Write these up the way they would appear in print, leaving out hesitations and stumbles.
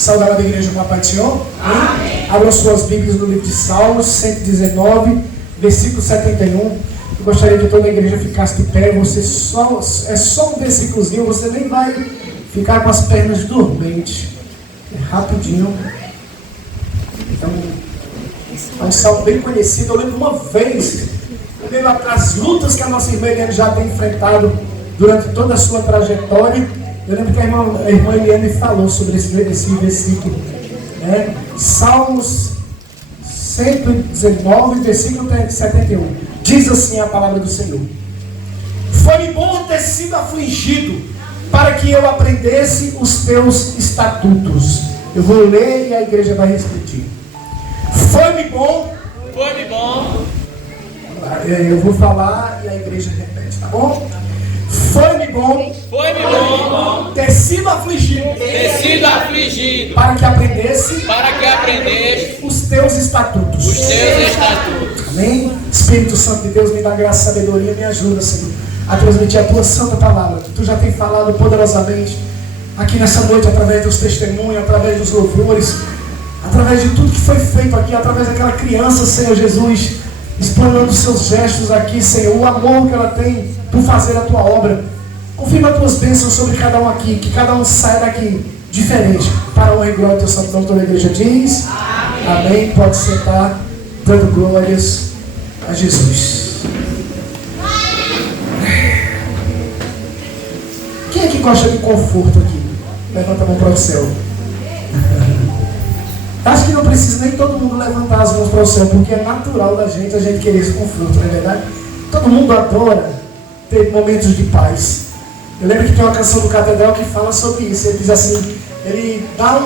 Saudar da igreja com a paz do Senhor. Amém. Abram suas Bíblias no livro de Salmos, 119, versículo 71. Eu gostaria que toda a igreja ficasse de pé. Você é só um versículozinho, você nem vai ficar com as pernas dormentes. É rapidinho. É um salmo bem conhecido. Eu lembro uma vez, as lutas que a nossa irmã Eliane já tem enfrentado durante toda a sua trajetória. Eu lembro que a irmã Eliane falou sobre esse versículo, né? Salmos 119, versículo 71. Diz assim a palavra do Senhor: Foi-me bom ter sido afligido, para que eu aprendesse os teus estatutos. Eu vou ler e a igreja vai repetir. Foi-me bom. Foi-me bom. Eu vou falar e a igreja repete, tá bom? Foi-me bom. Foi-me bom. Ter sido afligido. Ter sido afligido. Para que aprendesse. Para que aprendesse os teus estatutos. Os teus estatutos. Amém? Espírito Santo de Deus, me dá graça e sabedoria, me ajuda, Senhor, a transmitir a tua santa palavra. Tu já tem falado poderosamente aqui nessa noite, através dos testemunhos, através dos louvores, através de tudo que foi feito aqui, através daquela criança, Senhor Jesus, explanando os seus gestos aqui, Senhor, o amor que ela tem por fazer a tua obra. Confirma as tuas bênçãos sobre cada um aqui, que cada um saia daqui diferente, para a honra e glória do teu santo nome. Toda a igreja diz amém. Amém. Pode sentar, dando glórias a Jesus. Quem é que gosta de conforto aqui? Levanta a mão para o céu. Acho que não precisa nem todo mundo levantar as mãos para o céu, porque é natural da gente a gente querer esse conforto, não é verdade? Todo mundo adora ter momentos de paz. Eu lembro que tem uma canção do Catedral que fala sobre isso. Ele diz assim, ele dá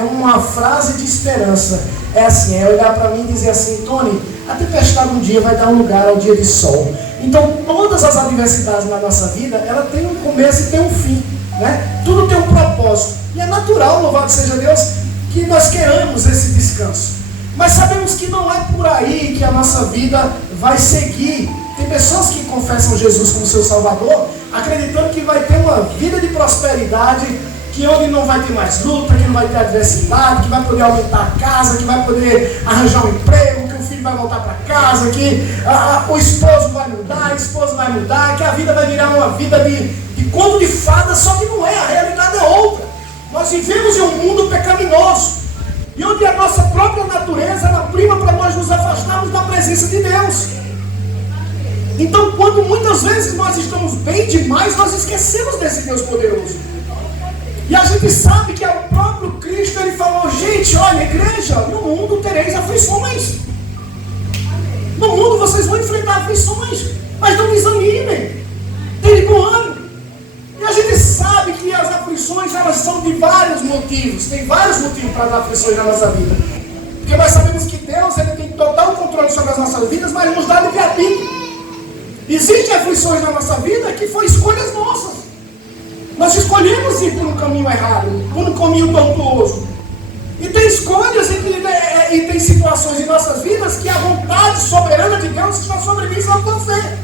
uma frase de esperança. É assim, é olhar para mim e dizer assim: Tony, a tempestade um dia vai dar um lugar ao dia de sol. Então todas as adversidades na nossa vida, ela tem um começo e tem um fim, né? Tudo tem um propósito. E é natural, louvado seja Deus, que nós queramos esse descanso. Mas sabemos que não é por aí que a nossa vida vai seguir. Tem pessoas que confessam Jesus como seu Salvador, acreditando que vai ter uma vida de prosperidade, que onde não vai ter mais luta, que não vai ter adversidade, que vai poder aumentar a casa, que vai poder arranjar um emprego, que o filho vai voltar para casa, que o esposo vai mudar, a esposa vai mudar, que a vida vai virar uma vida de conto de fadas. Só que não é, a realidade é outra. Nós vivemos em um mundo pecaminoso, e onde a nossa própria natureza ela prima para nós nos afastarmos da presença de Deus. Então, quando muitas vezes nós estamos bem demais, nós esquecemos desse Deus poderoso. E a gente sabe que é o próprio Cristo, ele falou: gente, olha, igreja, no mundo tereis aflições. No mundo vocês vão enfrentar aflições, mas não desanimem, tem de bom ânimo. E a gente sabe que as aflições, elas são de vários motivos. Tem vários motivos para as aflições na nossa vida. Porque nós sabemos que Deus, ele tem total controle sobre as nossas vidas, mas nos dá livre-arbítrio. Existem aflições na nossa vida que foram escolhas nossas. Nós escolhemos ir por um caminho errado, por um caminho tortuoso. E tem escolhas e tem situações em nossas vidas que a vontade soberana de Deus está sobre mim e sobre você.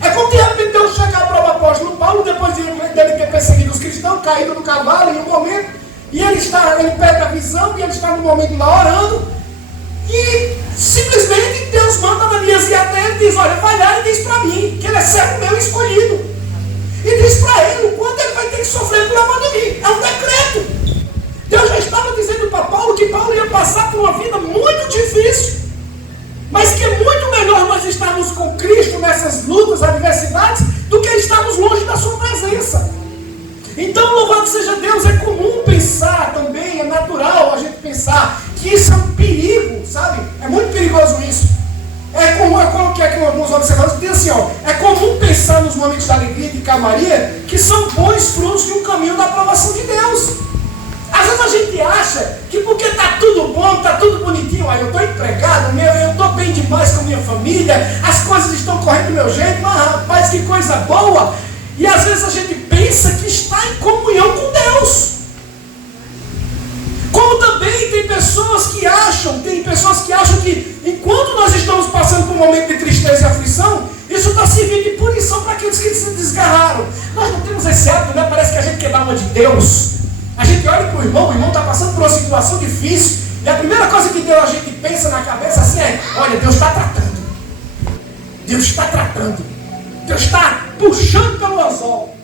É como de repente Deus chegar para o apóstolo Paulo, depois dele ter perseguido os cristãos, caído do cavalo em um momento, e ele pega a visão, e ele está no momento lá orando, e simplesmente Deus manda Ananias ir até ele e diz: olha, vai lá e diz para mim que ele é servo meu escolhido. E diz para ele o quanto ele vai ter que sofrer por amor de mim. É um decreto. Deus já estava dizendo para Paulo que Paulo ia passar por uma vida muito difícil, mas que é muito melhor nós estarmos com Cristo nessas lutas, adversidades, do que estarmos longe da sua presença. Então, louvado seja Deus, é comum pensar também, é natural a gente pensar que isso é um perigo, sabe? É muito perigoso isso. É comum, que alguns observadores dizem assim, ó, é comum pensar nos momentos de alegria e de calmaria que são bons frutos de um caminho da aprovação de Deus. Às vezes a gente acha que porque está tudo bom, está tudo bonitinho, aí eu estou empregado, eu estou bem demais com a minha família, as coisas estão correndo do meu jeito, mas rapaz, que coisa boa. E às vezes a gente pensa que está em comunhão com Deus. Como também tem pessoas que acham que enquanto nós estamos passando por um momento de tristeza e aflição, isso está servindo de punição para aqueles que se desgarraram. Nós não temos esse hábito, né? Parece que a gente quer dar uma de Deus. A gente gente olha para o irmão está passando por uma situação difícil, e a primeira coisa que a gente pensa na cabeça assim é: olha, Deus está tratando. Deus está tratando. Deus está puxando pelo anzol.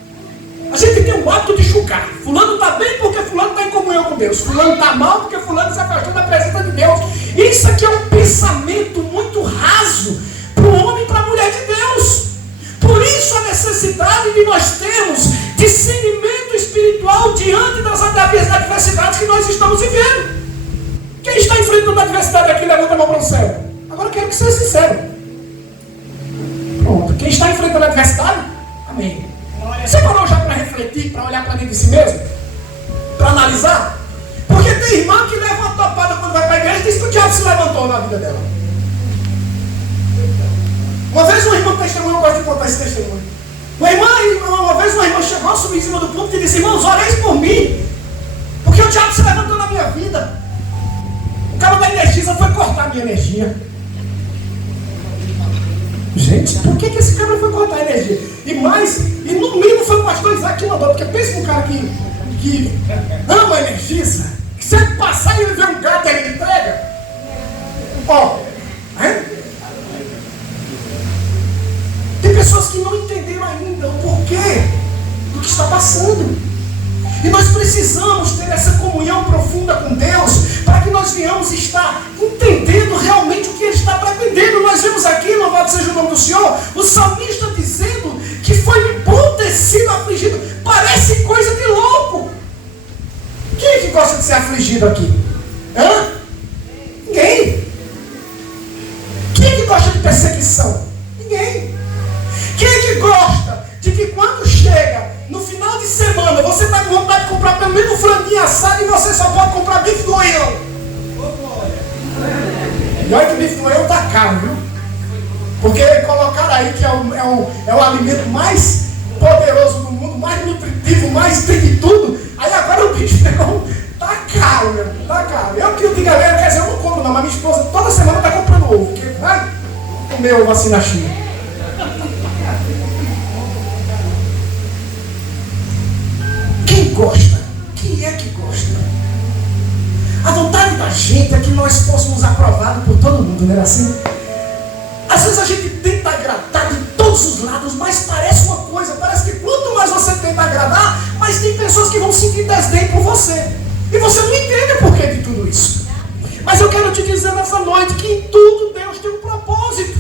A gente tem o hábito de julgar. Fulano está bem porque fulano está em comunhão com Deus. Fulano está mal porque fulano se afastou da presença de Deus. Isso aqui é um pensamento muito raso para o homem e para a mulher de Deus. Por isso a necessidade de nós termos discernimento espiritual diante das adversidades que nós estamos vivendo. Quem está enfrentando a adversidade aqui, levanta a mão para o céu. Agora eu quero que seja sincero. Pronto. Quem está enfrentando a adversidade, amém. Você parou já para refletir, para olhar para dentro de si mesmo? Para analisar? Porque tem irmã que leva uma topada quando vai para a igreja e diz que o diabo se levantou na vida dela. Uma vez um irmão testemunho, eu gosto de contar esse testemunho. Uma vez uma irmã chegou, subiu em cima do púlpito e disse: irmãos, oreis por mim, porque o diabo se levantou na minha vida. O cara da Energisa foi cortar a minha energia. Gente, por que esse cara foi cortar a energia? E no mínimo foi o pastor Isaac que mandou, porque pensa num cara que ama a Energisa, que se ele passar e ele vê um gato, ele entrega. Ó, tem pessoas que não entenderam ainda o porquê do que está passando. E nós precisamos ter essa comunhão profunda com Deus, para que nós venhamos estar entendendo realmente o que Ele está pretendendo. Nós vemos aqui, louvado seja o nome do Senhor, o salmista dizendo que foi bom ter sido afligido. Parece coisa de louco. Quem é que gosta de ser afligido aqui? Ninguém. Quem é que gosta de perseguição? Ninguém. Quem é que gosta de que quando chega no final de semana você está com vontade de comprar pelo menos um franguinho assado e você só pode comprar bife do goião? E olha que o bife do goião está caro, viu? Porque colocaram aí que é o alimento mais poderoso do mundo, mais nutritivo, mais tem de tudo. Aí agora o bife está caro, meu. Está caro. Eu que digo, galera, quer dizer, eu não compro não, mas minha esposa toda semana está comprando ovo, porque vai comer ovo assim na China. Quem gosta? Quem é que gosta? A vontade da gente é que nós fôssemos aprovados por todo mundo, não é assim? Às vezes a gente tenta agradar de todos os lados, mas parece uma coisa, parece que quanto mais você tenta agradar, mais tem pessoas que vão sentir desdém por você. E você não entende o porquê de tudo isso. Mas eu quero te dizer nessa noite que em tudo Deus tem um propósito.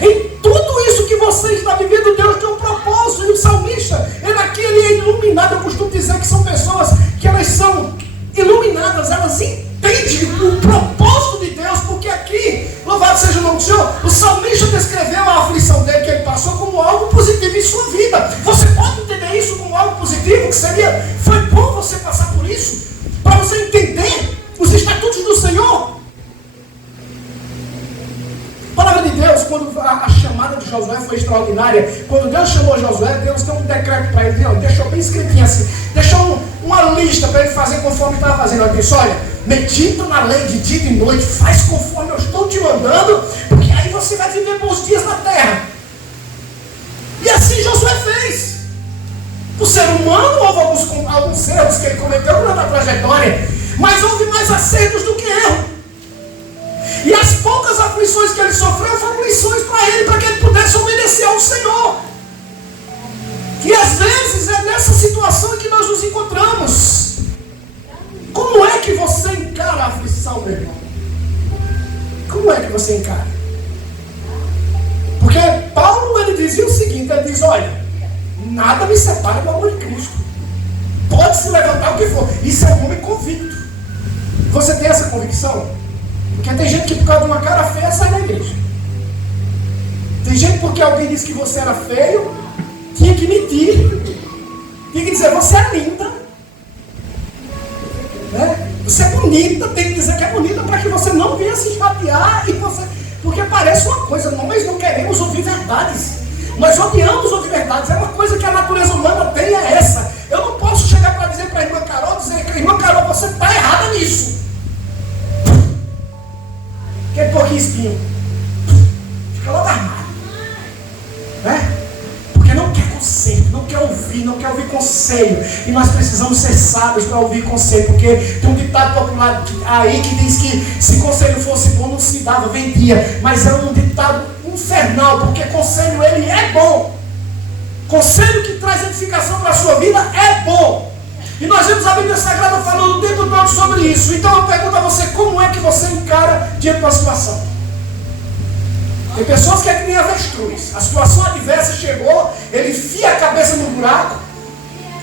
Em tudo isso que você está vivendo, Deus tem um propósito. E o salmista, ele é iluminado. Eu costumo dizer que são pessoas que elas são iluminadas, elas entendem o propósito de Deus, porque aqui, louvado seja o nome do Senhor, o salmista descreveu a aflição dele que ele passou como algo positivo em sua vida. Você pode entender isso como algo positivo, que foi bom você passar por isso, para você entender os estatutos do Senhor. A palavra de Deus, quando a chamada de Josué foi extraordinária, quando Deus chamou Josué, Deus deu um decreto para ele, deixou bem escritinho assim, deixou uma lista para ele fazer conforme estava fazendo. Ele disse: olha, medita na lei de dia e de noite, faz conforme eu estou te mandando, porque aí você vai viver bons dias na terra. E assim Josué fez. O ser humano, houve alguns erros que ele cometeu durante a trajetória, mas houve mais acertos do que erros. E as poucas aflições que ele sofreu foram lições para ele, para que ele pudesse obedecer ao Senhor. E às vezes é nessa situação que nós nos encontramos. Como é que você encara a aflição, meu irmão? Como é que você encara? Porque Paulo, ele dizia o seguinte, ele diz: olha, nada me separa do amor de Cristo. Pode se levantar o que for. Isso é um homem convicto. Você tem essa convicção? Porque tem gente que por causa de uma cara feia sai da igreja. Tem gente porque alguém disse que você era feio, tinha que mentir. Tinha que dizer: você é linda. Né? Você é bonita, tem que dizer que é bonita para que você não venha se chatear. Porque parece uma coisa, nós não queremos ouvir verdades. Nós odiamos ouvir verdades. É uma coisa que a natureza humana tem, é essa. Eu não posso chegar para dizer para a irmã Carol, irmã Carol, você está errada nisso. Aquele pouquinho espinho. Fica logo armado. Né? Porque não quer conserto, não quer ouvir. não quer ouvir conselho. E nós precisamos ser sábios para ouvir conselho, porque tem um ditado popular aí que diz que se conselho fosse bom não se dava, vendia. Mas é um ditado infernal, porque conselho ele é bom. Conselho que traz edificação para a sua vida é bom. E nós vemos a Bíblia Sagrada falando o tempo todo sobre isso. Então eu pergunto a você, como é que você encara diante da situação? Tem pessoas que é que nem avestruz. A situação adversa chegou, ele enfia a cabeça no buraco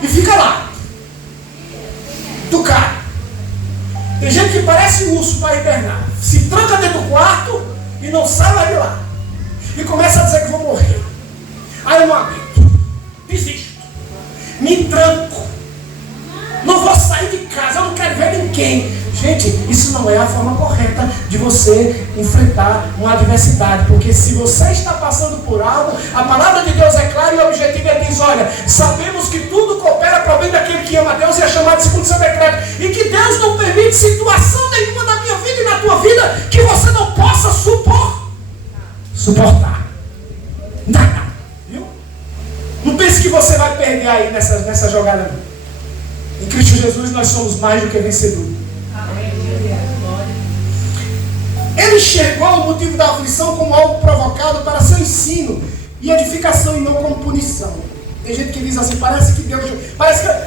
e fica lá. Do cara. Tem gente que parece urso para hibernar. Se tranca dentro do quarto e não sai lá de lá. E começa a dizer que vou morrer. Aí eu não aguento. Desisto. Me tranco. Não vou sair de casa, eu não quero ver ninguém. Gente, isso não é a forma correta de você enfrentar uma adversidade. Porque se você está passando por algo, a palavra de Deus é clara e o objetivo é diz, olha, sabemos que tudo coopera para o bem daquele que ama a Deus e é chamado segundo o seu decreto. E que Deus não permite situação nenhuma na minha vida e na tua vida que você não possa suportar. Nada. Viu? Não pense que você vai perder aí nessa jogada. Em Cristo Jesus nós somos mais do que vencedores. Ele enxergou o motivo da aflição como algo provocado para seu ensino e edificação e não como punição. Tem gente que diz assim, parece que,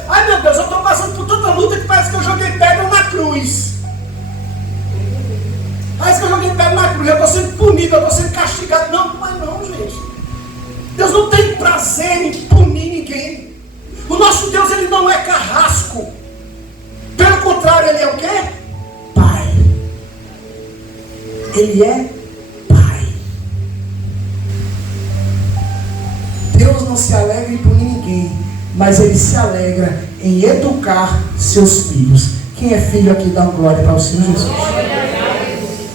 ai meu Deus, eu estou passando por tanta luta que parece que eu joguei pedra na cruz. Parece que eu joguei pedra na cruz, eu estou sendo punido, eu estou sendo castigado. Não, mas não, gente. Deus não tem prazer em punir ninguém. O nosso Deus, ele não é carrasco. Pelo contrário, ele é o quê? Pai. Ele é Pai. Deus não se alegra em punir ninguém, mas ele se alegra em educar seus filhos. Quem é filho aqui dá glória para o Senhor Jesus?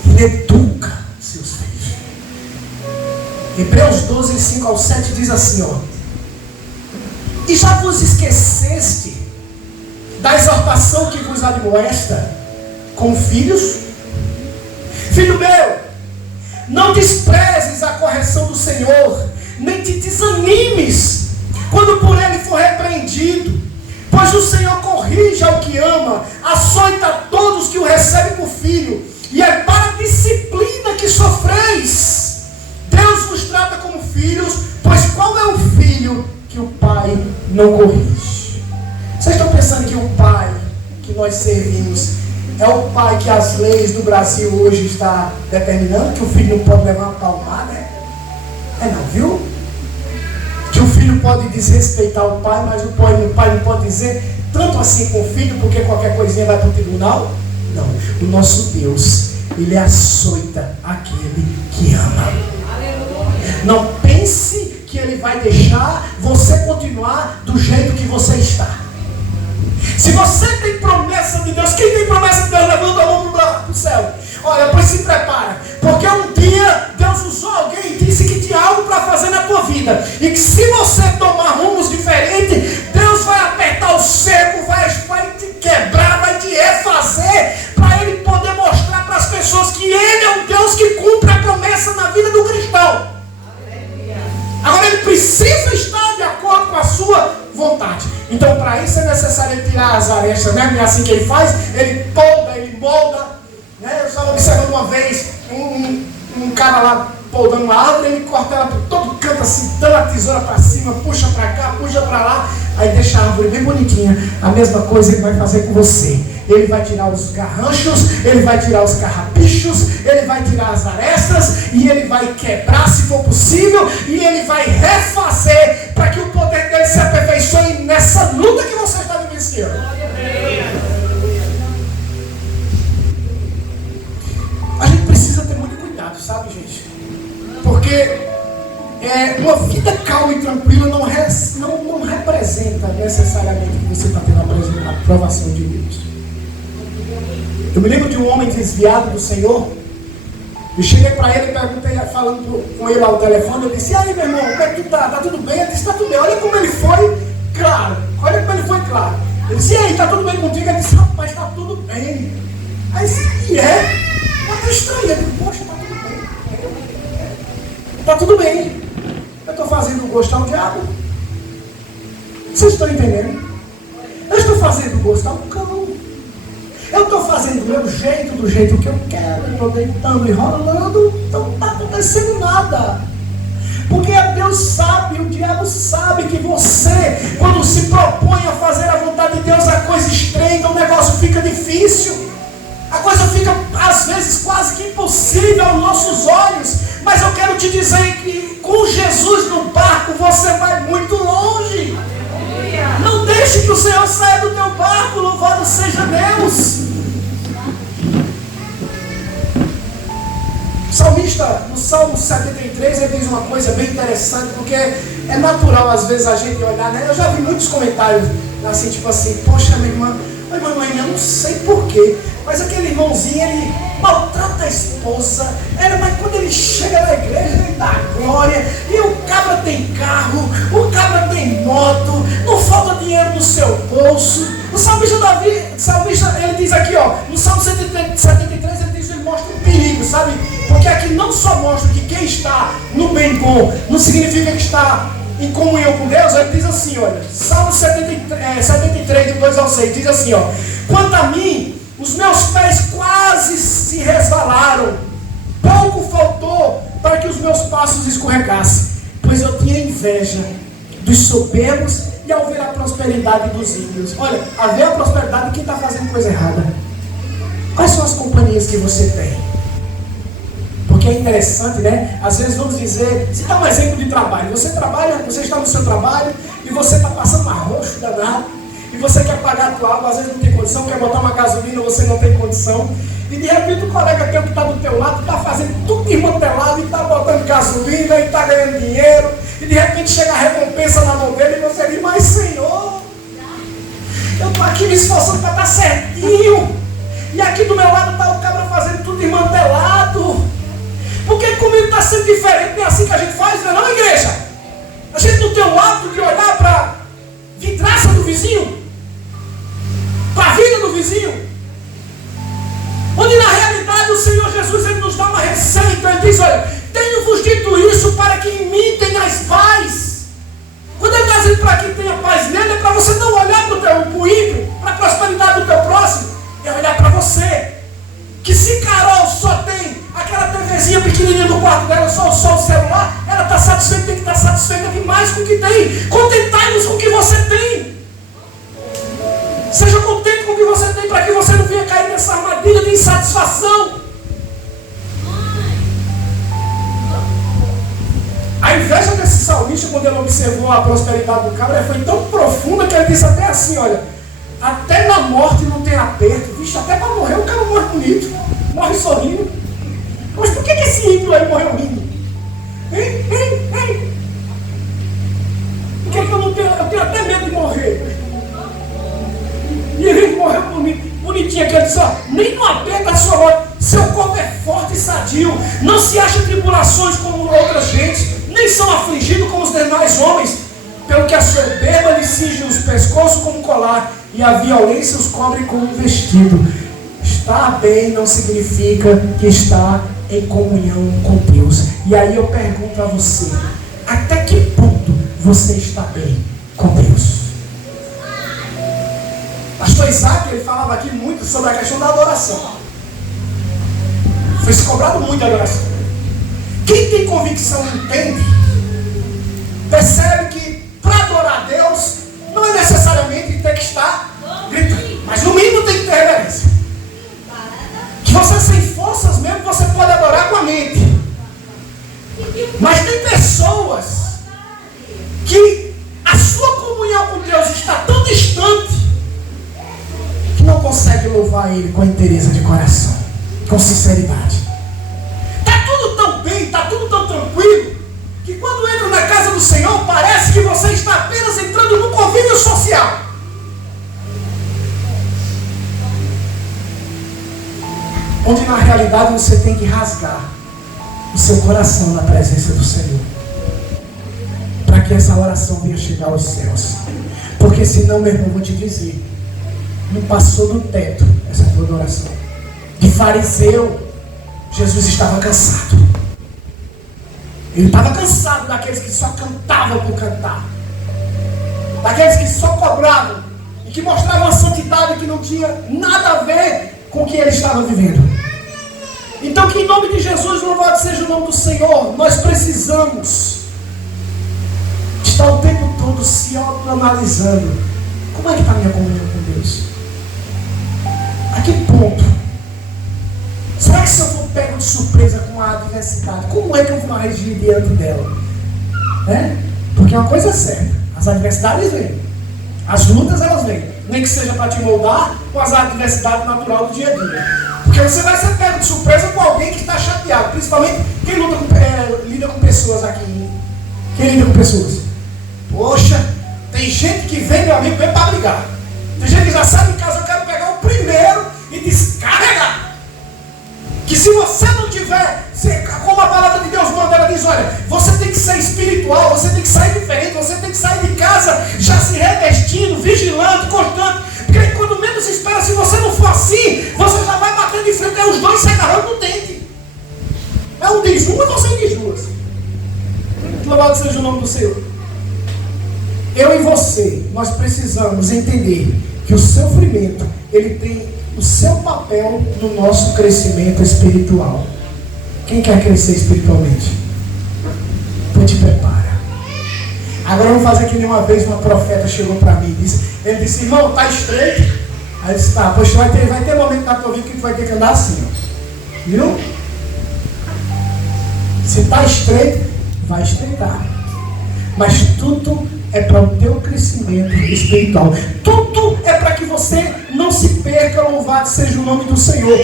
Ele educa seus filhos. Hebreus 12, 5 ao 7 diz assim, ó. E já vos esqueceste da exortação que vos admoesta como filhos? Filho meu, não desprezes a correção do Senhor, nem te desanimes quando por ele for repreendido, pois o Senhor corrige ao que ama, açoita a todos que o recebem por filho, e é para a disciplina que sofreis. Deus vos trata como filhos, pois qual é o filho que o Pai não corrige? Vocês estão pensando que o Pai que nós servimos é o Pai que as leis do Brasil hoje está determinando, que o filho não pode levar uma palmada? É não, viu? Que o filho pode desrespeitar o pai, mas o pai não pode dizer tanto assim com o filho, porque qualquer coisinha vai para o tribunal? Não, o nosso Deus, ele açoita aquele que ama. Não pense que ele vai deixar você continuar do jeito que você está. Se você tem promessa de Deus, quem tem promessa de Deus, levanta a mão para o céu. Olha, pois se prepara, porque um dia Deus usou alguém e disse que tinha algo para fazer na tua vida, e que se você tomar rumos diferentes, Deus vai apertar o cerco, vai te quebrar, vai te refazer, para ele poder mostrar para as pessoas que ele é um Deus que cumpre a promessa na vida do cristão. Agora ele precisa estar de acordo com a sua vontade. Então para isso é necessário ele tirar as arestas, né? Não é assim que ele faz? Ele polda, ele molda, né? Eu estava observando uma vez um cara lá poldando uma árvore, ele corta ela por todo canto assim, dando a tesoura para cima, puxa para cá, puxa para lá, aí deixa a árvore bem bonitinha. A mesma coisa ele vai fazer com você. Ele vai tirar os garranchos, ele vai tirar os carrapichos, ele vai tirar as arestas, e ele vai quebrar se for possível, e ele vai refazer para que o poder dele se aperfeiçoe nessa luta que você está vivenciando. A gente precisa ter muito cuidado, sabe, gente? Porque uma vida calma e tranquila não representa necessariamente que você está tendo a aprovação de Deus. Eu me lembro de um homem desviado do Senhor. Eu cheguei para ele e perguntei, falando com ele ao telefone, eu disse, e aí meu irmão, como é que tu tá? Tá tudo bem? Ele disse, tá tudo bem. Olha como ele foi claro. Olha como ele foi claro. Ele disse, e aí, tá tudo bem contigo? Ele disse, rapaz, tá tudo bem. Aí disse, e é? Eu tô estranho. Ele disse, poxa, tá tudo bem. Tá tudo bem. Eu estou fazendo gostar ao diabo. Vocês estão entendendo? Eu estou fazendo gosto ao cão. Eu estou fazendo do meu jeito, do jeito que eu quero. Eu estou deitando e rolando. Então não está acontecendo nada. Porque Deus sabe, o diabo sabe que você, quando se propõe a fazer a vontade de Deus, a coisa estreita, o negócio fica difícil. A coisa fica, às vezes, quase que impossível aos nossos olhos. Mas eu quero te dizer que com Jesus no barco, você vai muito longe. Não deixe que o Senhor saia do teu barco, louvado seja Deus. O salmista, no Salmo 73, ele diz uma coisa bem interessante, porque é natural às vezes a gente olhar, né? Eu já vi muitos comentários assim, tipo assim, poxa, minha irmã, eu não sei porquê, mas aquele irmãozinho, ele maltrata a esposa, mas quando ele chega na igreja, ele dá glória, e o cabra tem carro, o cabra tem moto, não falta dinheiro no seu bolso. O salmista Davi, ele diz aqui, ó, no Salmo 73, ele diz, ele mostra um perigo, sabe? Porque aqui não só mostra que quem está no bem bom, não significa que está em comunhão com Deus. Ele diz assim, olha, Salmo 73, de 2 ao 6, diz assim, ó, quanto a mim, os meus pés quase se resvalaram, pouco faltou para que os meus passos escorregassem, pois eu tinha inveja dos soberbos e ao ver a prosperidade dos ímpios. Olha, a ver a prosperidade de quem está fazendo coisa errada. Quais são as companhias que você tem? Porque é interessante, né? Às vezes vamos dizer, se dá um exemplo de trabalho, você trabalha, você está no seu trabalho e você está passando arroxo danado, e você quer pagar a tua água, às vezes não tem condição, quer botar uma gasolina, você não tem condição, e de repente o colega teu que está do teu lado está fazendo tudo desmantelado e está botando gasolina e está ganhando dinheiro, e de repente chega a recompensa na mão dele e você diz, mas Senhor, eu estou aqui me esforçando para estar certinho, e aqui do meu lado está o cabra fazendo tudo desmantelado. Porque comigo está sendo diferente, não é assim que a gente faz, não é igreja? A gente não tem o hábito de olhar para a vidraça do vizinho, para a vida do vizinho, onde na realidade o Senhor Jesus, ele nos dá uma receita. Ele diz, olha, tenho-vos dito isso para que imitem as paz. Quando ele está dizendo para que tenha paz nele, é para você não olhar para o ímpio, para a prosperidade do teu próximo, é olhar para você. Que se Carol só tem aquela TVzinha pequenininha no quarto dela, só o celular, ela está satisfeita, tem que estar satisfeita demais com o que tem. Contentai-vos com o que você tem. Seja contente com o que você tem, para que você não venha cair nessa armadilha de insatisfação. A inveja desse salmista, quando ele observou a prosperidade do cabra, foi tão profunda que ele disse até assim, olha, até na morte não tem aperto. Vixe, até para morrer o cara morre bonito, morre sorrindo. Mas por que esse ímpio aí morreu rindo? Hein? Por que eu não tenho? Eu tenho até medo de morrer. E ele morreu bonitinho, que ele disse, ó, nem no aperto da sua morte, seu corpo é forte e sadio, não se acha tribulações como outras gentes, nem são afligidos como os demais homens, pelo que a soberba lhe cinge os pescoços como um colar, e a violência os cobre como um vestido. Estar bem não significa que está em comunhão com Deus. E aí eu pergunto a você, até que ponto você está bem com Deus? Pastor Isaac, ele falava aqui muito sobre a questão da adoração. Foi se cobrado muito a adoração. Quem tem convicção entende, percebe que para adorar a Deus não é necessariamente ter que estar gritando, mas no mínimo tem que ter reverência. Que você sem forças mesmo, você pode adorar com a mente. Mas tem pessoas que a sua comunhão com Deus está tão distante que não consegue louvar Ele com inteireza de coração, com sinceridade. Está tudo tão bem, está tudo tão tranquilo, que quando entra na casa do Senhor, parece que você está apenas entrando no convívio social. Onde na realidade você tem que rasgar o seu coração na presença do Senhor, para que essa oração venha chegar aos céus. Porque senão, meu irmão, vou te dizer, não passou do teto essa tua oração. De fariseu, Jesus estava cansado. Ele estava cansado daqueles que só cantavam por cantar, daqueles que cobravam e que mostravam uma santidade que não tinha nada a ver com o que ele estava vivendo. Então, que em nome de Jesus, louvado seja o nome do Senhor, nós precisamos estar o tempo todo se autoanalisando. Como é que está a minha comunhão com Deus? A que ponto? Será que se eu for pego de surpresa com a adversidade, como é que eu vou agir diante dela? Porque uma coisa é certa, as adversidades vêm, as lutas elas vêm, nem que seja para te moldar com as adversidades naturais do dia a dia. Porque você vai ser pego de surpresa com alguém que está chateado, principalmente quem lida com pessoas aqui. Quem lida com pessoas? Poxa, tem gente que vem, meu amigo, vem para brigar. Tem gente que já sabe em casa, eu quero pegar o primeiro e descarregar. Que se você não tiver, como a palavra de Deus manda, ela diz, olha, você tem que ser espiritual, você tem que sair diferente, você tem que sair de casa já se revestindo, vigilante, constante. Porque quando menos espera, se você não for assim, você já vai batendo de frente, aí os dois se agarrando no dente. É um diz uma e você diz duas. Louvado seja o nome do Senhor. Eu e você, nós precisamos entender que o sofrimento, ele tem o seu papel no nosso crescimento espiritual. Quem quer crescer espiritualmente? Então te prepara. Agora eu vou fazer que nem uma vez uma profeta chegou para mim e disse, ele disse, irmão, tá estreito? Aí eu disse, tá, poxa, vai ter momento na tua vida que tu vai ter que andar assim, ó. Viu? Se tá estreito, vai estreitar. Mas tudo é para o teu crescimento espiritual. Tudo é para que você não se perca, louvado seja o nome do Senhor.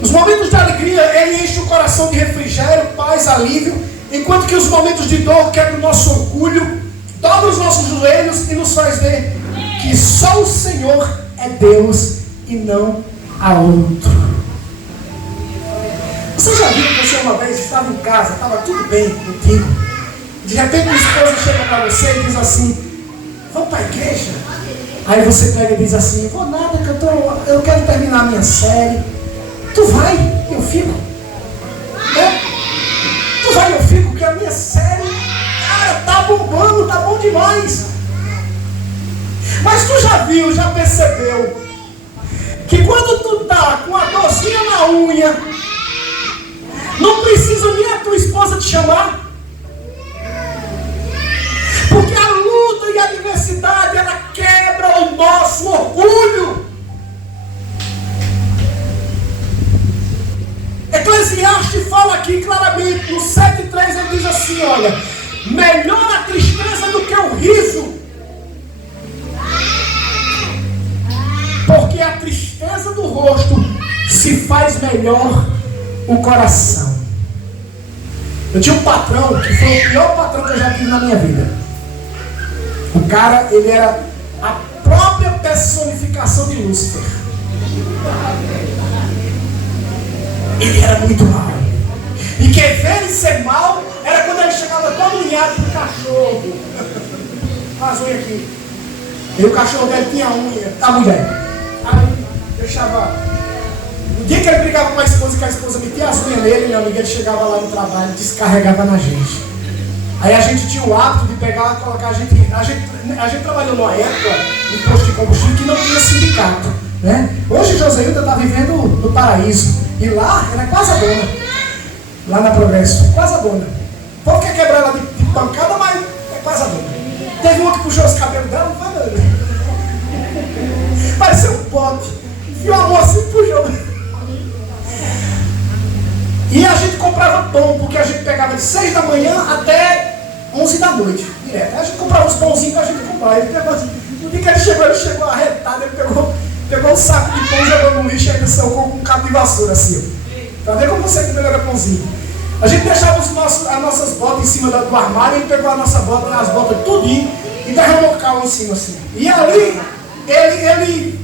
Os momentos de alegria, ele enche o coração de refrigério, paz, alívio, enquanto que os momentos de dor quebram o nosso orgulho, dobra os nossos joelhos e nos faz ver que só o Senhor é Deus e não há outro. Você já viu que você uma vez estava em casa, estava tudo bem contigo, de repente a esposa chega para você e diz assim, vamos para a igreja? Aí você pega e diz assim, vou nada, que eu quero terminar a minha série. Tu vai, eu fico. Tu vai, eu fico, que a minha série, cara, tá bombando, tá bom demais. Mas tu já viu, já percebeu, que quando tu tá com a dorzinha na unha, não precisa nem a tua esposa te chamar. Porque a luta e a adversidade, ela quebra o nosso orgulho. Eclesiastes fala aqui claramente, no 7,3 ele diz assim, olha, melhor a tristeza do que o riso. Porque a tristeza do rosto se faz melhor o coração. Eu tinha um patrão que foi o pior patrão que eu já tive na minha vida. O cara, ele era a própria personificação de Lúcifer. Ele era muito mal. E quem vê ele ser mal era quando ele chegava todo unhado pro cachorro. As unhas aqui. E o cachorro dele tinha unha. A mulher. Aí deixava. No dia que ele brigava com a esposa, que a esposa metia as unhas nele, meu amigo, ele chegava lá no trabalho e descarregava na gente. Aí a gente tinha o hábito de pegar e colocar a gente trabalhou numa época em posto de combustível que não tinha sindicato, né? Hoje Joseilda está vivendo no paraíso. E lá, ela é quase a dona. Lá na Progresso, quase a dona. O povo quer quebrar ela de pancada, mas é quase a dona. Teve uma que puxou os cabelos dela, não foi não. Parecia um pote. Enfiou a mão assim e puxou. E a gente comprava pão, porque a gente pegava de 6 da manhã até 11 da noite, direto. Aí a gente comprava uns pãozinhos pra gente comprar. Ele pegou assim, no dia que ele chegou arretado, ele pegou um saco de pão, jogou no lixo e ainda socou com um cabo de vassoura assim. Pra ver como você comeu era pãozinho. A gente deixava as nossas botas em cima do armário, ele pegou a nossa bota, as botas tudinho e derramou o cal em cima assim. E ali,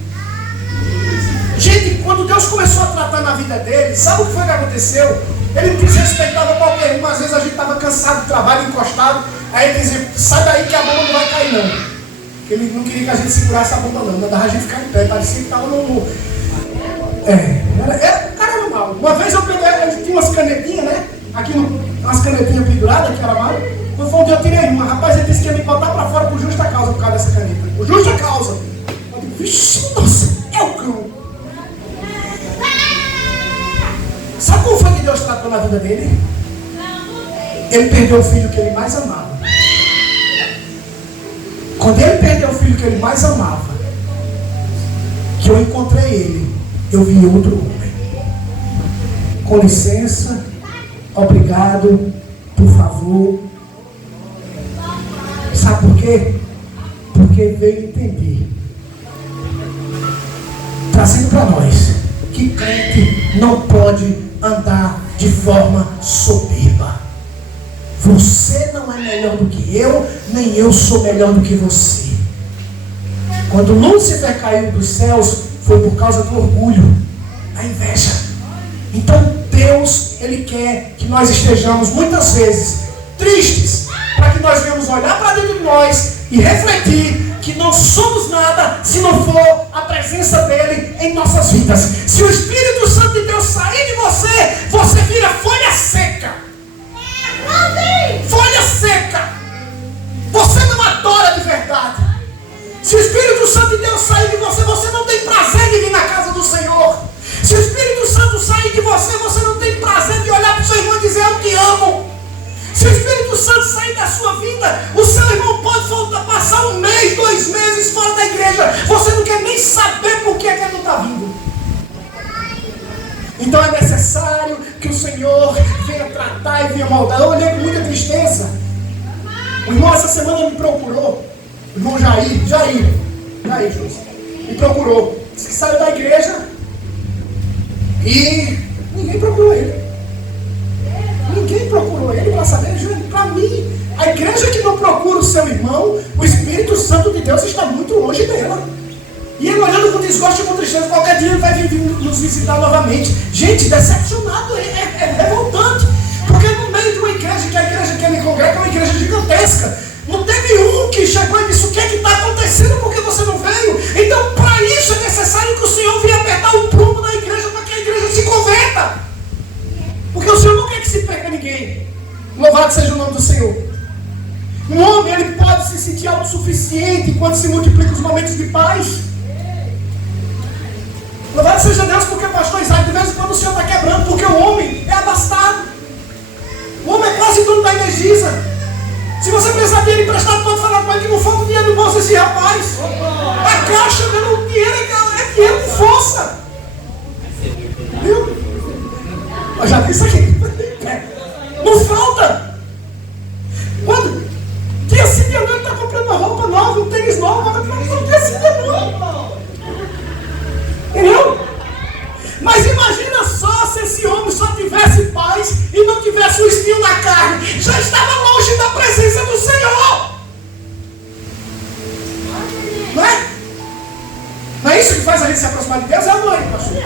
gente, quando Deus começou a tratar na vida dele, sabe o que foi que aconteceu? Ele desrespeitava qualquer um, às vezes a gente estava cansado do trabalho, encostado, aí ele dizia, sai daí que a bomba não vai cair não. Porque ele não queria que a gente segurasse a bomba não, mandava a gente ficar em pé, parecia que estava no... o cara era mal. Uma vez eu peguei, ele tinha umas canetinhas, né? Aqui umas canetinhas penduradas, que era mal. Quando foi um disse que ia me botar para fora por justa causa, por causa dessa caneta. Por justa causa. Eu digo, vixe, nossa, é o cão. Sabe como foi que Deus tratou na vida dele? Ele perdeu o filho que ele mais amava. Quando ele perdeu o filho que ele mais amava, que eu encontrei ele, eu vi outro homem. Com licença, obrigado, por favor. Sabe por quê? Porque veio entender, trazendo para nós, que crente não pode andar de forma soberba. Você não é melhor do que eu, nem eu sou melhor do que você. Quando Lúcifer caiu dos céus, foi por causa do orgulho, da inveja. Então Deus, Ele quer que nós estejamos muitas vezes tristes, para que nós venhamos olhar para dentro de nós e refletir que não somos nada se não for a presença dEle em nossas vidas. Se o Espírito Santo de Deus sair de você, você vira folha seca. Folha seca. Você não adora de verdade. Se o Espírito Santo de Deus sair de você, você não tem prazer de vir na casa do Senhor. Se o Espírito Santo sair de você, você não tem prazer de olhar para o seu irmão e dizer, eu te amo. Se o Espírito Santo sair da sua vida, o seu irmão pode passar 1 mês, 2 meses fora da igreja. Você não quer nem saber por que ele não está vindo. Então é necessário que o Senhor venha tratar e venha moldar. Eu olhei com muita tristeza. O irmão essa semana me procurou. O irmão Jair, me procurou. Disse que saiu da igreja e ninguém procurou ele. Ninguém procurou ele para saber. Para mim, a igreja que não procura o seu irmão, o Espírito Santo de Deus está muito longe dela. E ele olhando com desgosto e com tristeza, qualquer dia ele vai vir nos visitar novamente. Gente, decepcionado, é revoltante. Porque no meio de uma igreja, que a igreja que ele congrega é uma igreja gigantesca, não teve um que chegou e disse, o que é que está acontecendo, por que você não veio? Então, para isso é necessário que o Senhor venha apertar o prumo da igreja, para que a igreja se converta. Porque o Senhor não quer que se perca ninguém. Louvado seja o nome do Senhor. Um homem, ele pode se sentir autossuficiente quando se multiplica os momentos de paz. Louvado seja Deus, porque pastor Isaac, de vez em quando o Senhor está quebrando, porque o homem é abastado. O homem é quase dono da Energisa. Se você precisar de dinheiro emprestado, pode falar com ele que não falta dinheiro no bolso esse rapaz. A caixa dando dinheiro é dinheiro com força. Viu? Eu já disse aqui. Não falta. Quando dia sim, dia não, ele está comprando uma roupa nova, um tênis novo, não dia sim, dia não. Entendeu? Mas imagina só se esse homem só tivesse paz e não tivesse o espinho na carne. Já estava longe da presença do Senhor. Não é? Não é isso que faz a gente se aproximar de Deus? É a mãe, pastor.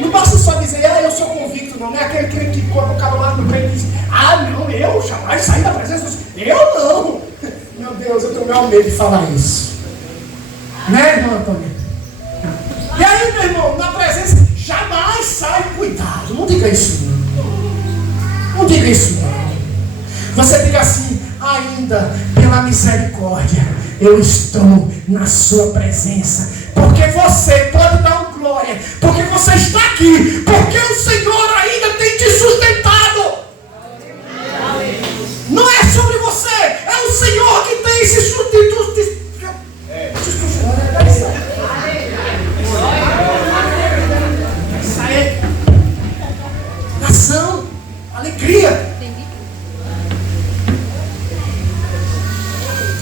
Não basta só dizer, eu sou convicto, não é aquele que coloca o cara lá no peito e diz, não, eu jamais sair da presença do Senhor. Eu não. Meu Deus, eu tenho meu medo de falar isso. Né, irmão Antônio? E aí, meu irmão, na presença, jamais sai. Cuidado, não diga isso não. Não diga isso não. Você diga assim, ainda pela misericórdia, eu estou na sua presença. Porque você pode dar um glória, porque você está aqui, porque o Senhor ainda tem te sustentado. Não é sobre você, é o Senhor que tem se sustentado. Nação, alegria.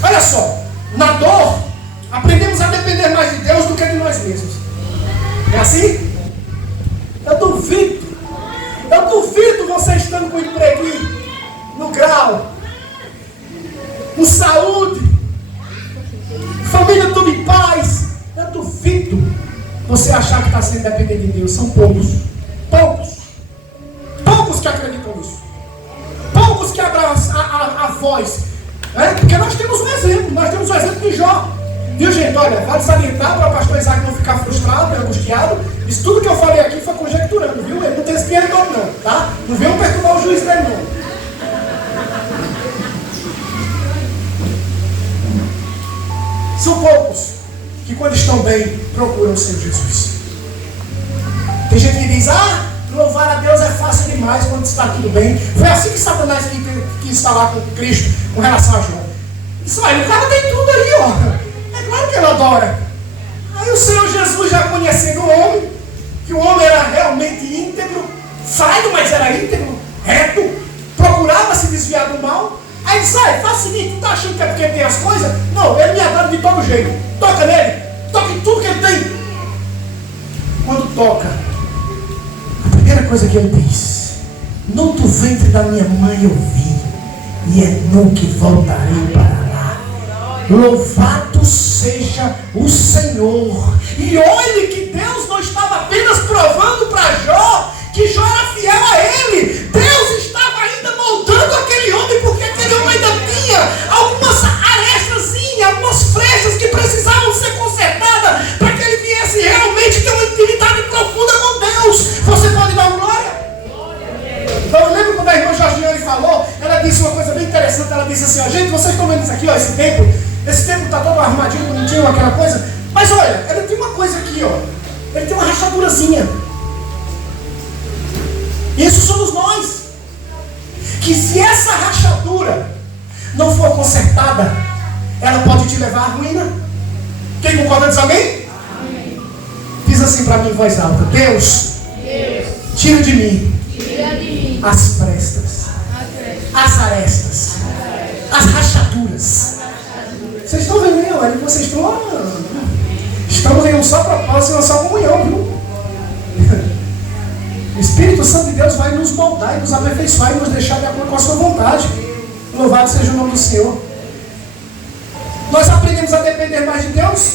Olha só, na dor, aprendemos a depender mais de Deus do que de nós mesmos. É assim? Eu duvido você estando com emprego no grau, com saúde, família tudo em paz. Eu duvido você achar que está sendo dependente de Deus. São poucos que acreditam nisso, poucos que abrem a voz, porque nós temos um exemplo de Jó. Viu, gente? Olha, vale salientar para o pastor Isaac não ficar frustrado, angustiado. Isso tudo que eu falei aqui foi conjecturando, viu? Ele não tem espinha não, tá? Não venham perturbar o juiz dele, não. também procuram o Senhor Jesus. Tem gente que diz, louvar a Deus é fácil demais quando está tudo bem. Foi assim que Satanás quis falar com Cristo com relação a Jó. Isso aí, o cara tem tudo aí, ó. É claro que ele adora. Aí o Senhor Jesus, já conhecendo o homem, que o homem era realmente íntegro, falho, mas era íntegro, reto, procurava se desviar do mal. Aí ele sai, faz o seguinte, tu tá achando que é porque tem as coisas? Não, ele me adora de todo jeito. Toca nele, toca em tudo que ele tem. Quando toca, a primeira coisa que ele diz: no do ventre da minha mãe eu vim, e é nu que voltarei para lá. Louvado seja o Senhor. E olhe que Deus não estava apenas provando para Jó que Jó era fiel a ele. Deus estava ainda moldando aquele homem, porque aquele homem ainda tinha algumas arestazinhas, algumas frechas que precisavam ser consertadas para que ele viesse realmente ter uma intimidade profunda com Deus. Você pode dar glória? Então eu lembro quando a irmã Georgiane falou, ela disse uma coisa bem interessante. Ela disse assim, gente, vocês estão vendo isso aqui, ó, esse templo está todo arrumadinho, bonitinho, aquela coisa. Mas olha, ele tem uma coisa aqui, ó. Ele tem uma rachadurazinha. Isso somos nós. Que se essa rachadura não for consertada, ela pode te levar à ruína. Quem concorda diz amém? Amém. Diz assim para mim em voz alta: Deus, tira de mim as prestas, as arestas, as rachaduras. Vocês estão vendo, olha, vocês estamos em um só propósito, em uma só comunhão, viu? O Espírito Santo de Deus vai nos moldar e nos aperfeiçoar e nos deixar de acordo com a sua vontade. Louvado seja o nome do Senhor. Nós aprendemos a depender mais de Deus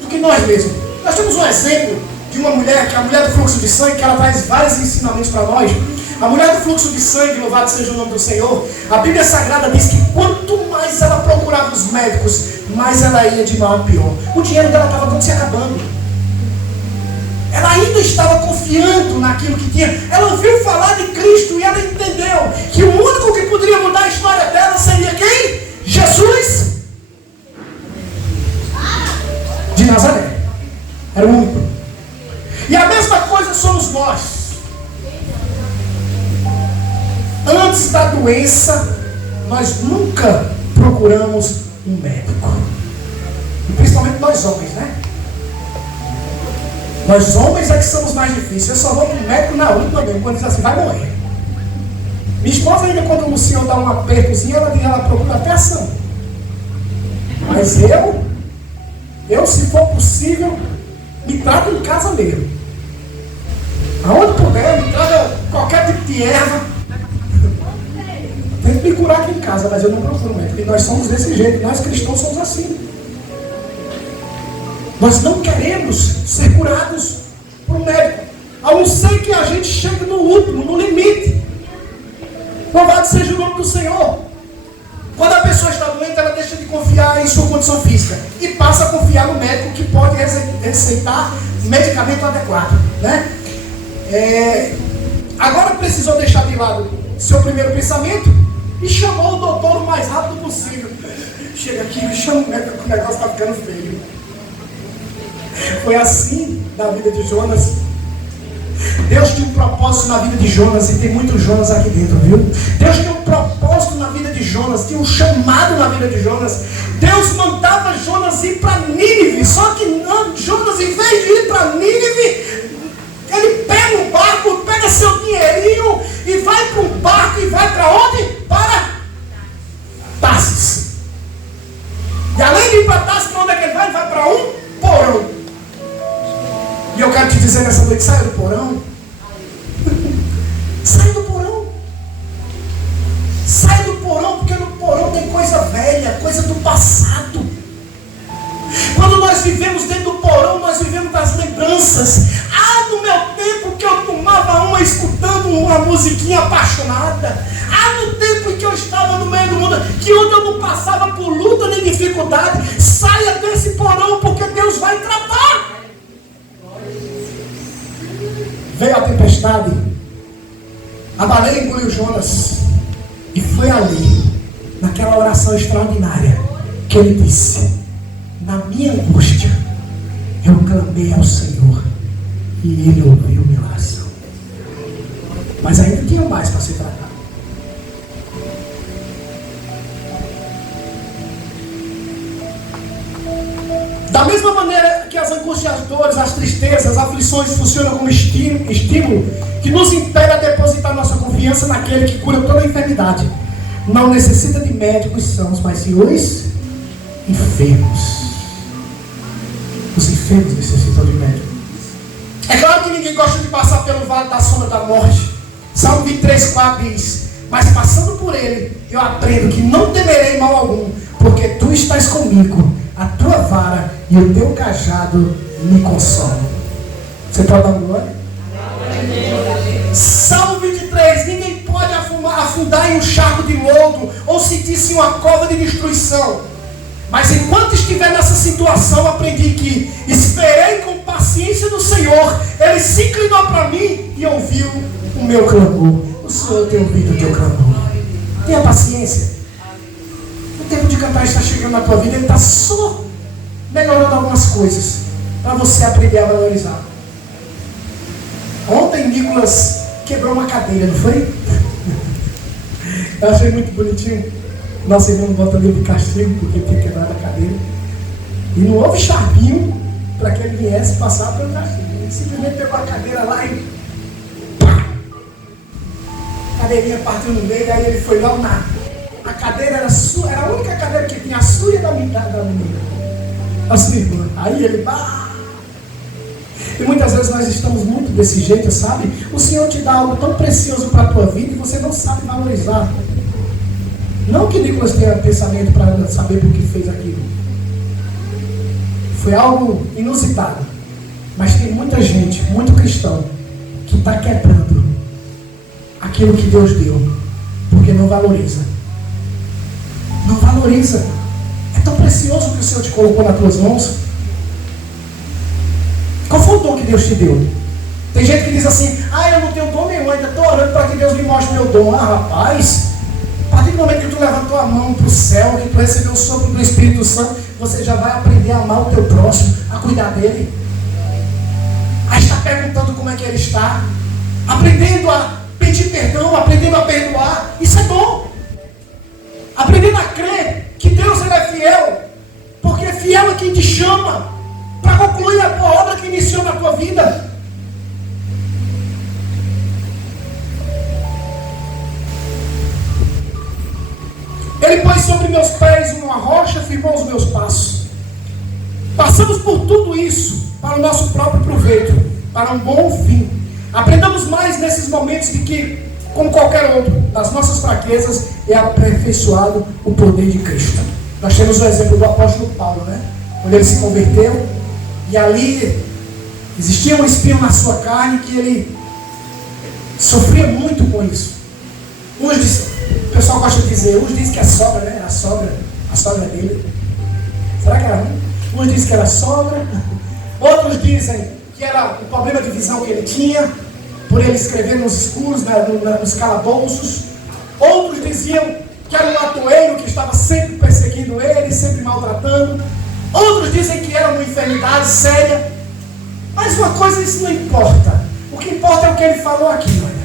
do que nós mesmos. Nós temos um exemplo de uma mulher, que é a mulher do fluxo de sangue, que ela traz vários ensinamentos para nós. A mulher do fluxo de sangue, louvado seja o nome do Senhor, a Bíblia Sagrada diz que quanto mais ela procurava os médicos, mais ela ia de mal a pior. O dinheiro dela estava todo se acabando. Ela ainda estava confiando naquilo que tinha. Ela ouviu falar de Cristo e ela entendeu que o único que poderia mudar a história dela seria quem? Jesus de Nazaré. Era o único. E a mesma coisa somos nós. Antes da doença, nós nunca procuramos um médico. E principalmente nós homens, né? Nós homens é que somos mais difíceis. Eu só vou para o médico na última mesmo, quando diz assim, vai morrer. Minha esposa ainda, quando o senhor dá um apertozinho, ela procura até ação. Mas eu, se for possível, me trato em casa mesmo. Aonde puder, me traga qualquer tipo de erva. Tem que me curar aqui em casa, mas eu não procuro médico. E nós somos desse jeito, nós cristãos somos assim. Nós não queremos ser curados por um médico, a não ser que a gente chegue no último, no limite. Louvado seja o nome do Senhor. Quando a pessoa está doente, ela deixa de confiar em sua condição física e passa a confiar no médico, que pode receitar medicamento adequado, né? Agora precisou deixar de lado seu primeiro pensamento e chamou o doutor o mais rápido possível. Chega aqui e chama o médico, que o negócio está ficando feio. Foi assim na vida de Jonas. Deus tinha um propósito na vida de Jonas, e tem muitos Jonas aqui dentro, viu? Deus tinha um propósito na vida de Jonas, tinha um chamado na vida de Jonas. Deus mandava Jonas ir para Nínive, só que não, Jonas, em vez de ir para Nínive, ele pega um barco, pega seu dinheirinho e vai para um barco e vai para onde? Para Tarsis. E além de ir para Tarsis, para onde é que ele vai? Ele vai para um porão. E eu quero te dizer nessa noite, saia do porão. Sai do porão. Sai do porão, porque no porão tem coisa velha, coisa do passado. Quando nós vivemos dentro do porão, nós vivemos das lembranças. No meu tempo que eu tomava uma escutando uma musiquinha apaixonada. No tempo em que eu estava no meio do mundo, que onde eu não passava por luta nem dificuldade. Saia desse porão, porque Deus vai tratar. Veio a tempestade, a baleia engoliu Jonas, e foi ali, naquela oração extraordinária, que ele disse: na minha angústia, Eu clamei ao Senhor e Ele ouviu minha oração. Mas ainda tinha mais para se tratar. Da mesma maneira que as angústias, as dores, as tristezas, as aflições funcionam como estímulo que nos impede a depositar nossa confiança naquele que cura toda a enfermidade. Não necessita de médicos sãos, mas sim os enfermos. Os enfermos necessitam de médico. É claro que ninguém gosta de passar pelo vale da sombra da morte. Salmo 23:4 diz: mas passando por ele, eu aprendo que não temerei mal algum, porque tu estás comigo, a tua vara e o teu cajado me consolam. Você pode dar uma glória? Salmo 23: ninguém pode afundar em um charco de lodo ou sentir-se em uma cova de destruição. Mas enquanto estiver nessa situação, aprendi que esperei com paciência no Senhor. Ele se inclinou para mim e ouviu o meu clamor. O Senhor tem ouvido o teu clamor. Tenha paciência. O tempo de cantar está chegando na tua vida. Ele está só melhorando algumas coisas para você aprender a valorizar. Ontem Nicolas quebrou uma cadeira, não foi? Eu achei muito bonitinho. Nosso irmão bota ali de castigo porque tinha quebrado a cadeira. E não houve charbinho para que ele viesse passar pelo castigo. Ele simplesmente pegou a cadeira lá e pá! A cadeirinha partiu no meio, aí ele foi lá na. A cadeira era sua, era a única cadeira que tinha a sua e da menina. A sua irmã. Aí ele pá! E muitas vezes nós estamos muito desse jeito, sabe? O Senhor te dá algo tão precioso para a tua vida e você não sabe valorizar. Não que Nicolas tenha pensamento para saber por que fez aquilo. Foi algo inusitado. Mas tem muita gente, muito cristão, que está quebrando aquilo que Deus deu, porque não valoriza. Não valoriza. É tão precioso que o Senhor te colocou nas tuas mãos. Qual foi o dom que Deus te deu? Tem gente que diz assim: eu não tenho dom nenhum, ainda estou orando para que Deus me mostre meu dom. Rapaz, a partir do momento que tu levantou a mão para o céu, que tu recebeu o sopro do Espírito Santo, você já vai aprender a amar o teu próximo, a cuidar dele. Aí está perguntando como é que ele está, aprendendo a pedir perdão, aprendendo a perdoar. Isso é dom. Aprendendo a crer que Deus ele é fiel, porque fiel é quem te chama para concluir a tua obra que iniciou na tua vida. Ele pôs sobre meus pés uma rocha, firmou os meus passos. Passamos por tudo isso para o nosso próprio proveito, para um bom fim. Aprendamos mais nesses momentos de que, como qualquer outro, nas nossas fraquezas é aperfeiçoado o poder de Cristo. Nós temos o exemplo do apóstolo Paulo, né? Quando ele se converteu, e ali existia um espinho na sua carne que ele sofria muito com isso. O pessoal gosta de dizer, uns dizem que é sogra, né? A sogra dele. Será que era um? Uns dizem que era sogra, outros dizem que era o problema de visão que ele tinha, por ele escrever nos escuros, nos calabouços. Outros diziam que era um latoeiro que estava sempre perseguindo ele, sempre maltratando. Outros dizem que era uma enfermidade séria. Mas uma coisa, isso não importa. O que importa é o que ele falou aqui, olha.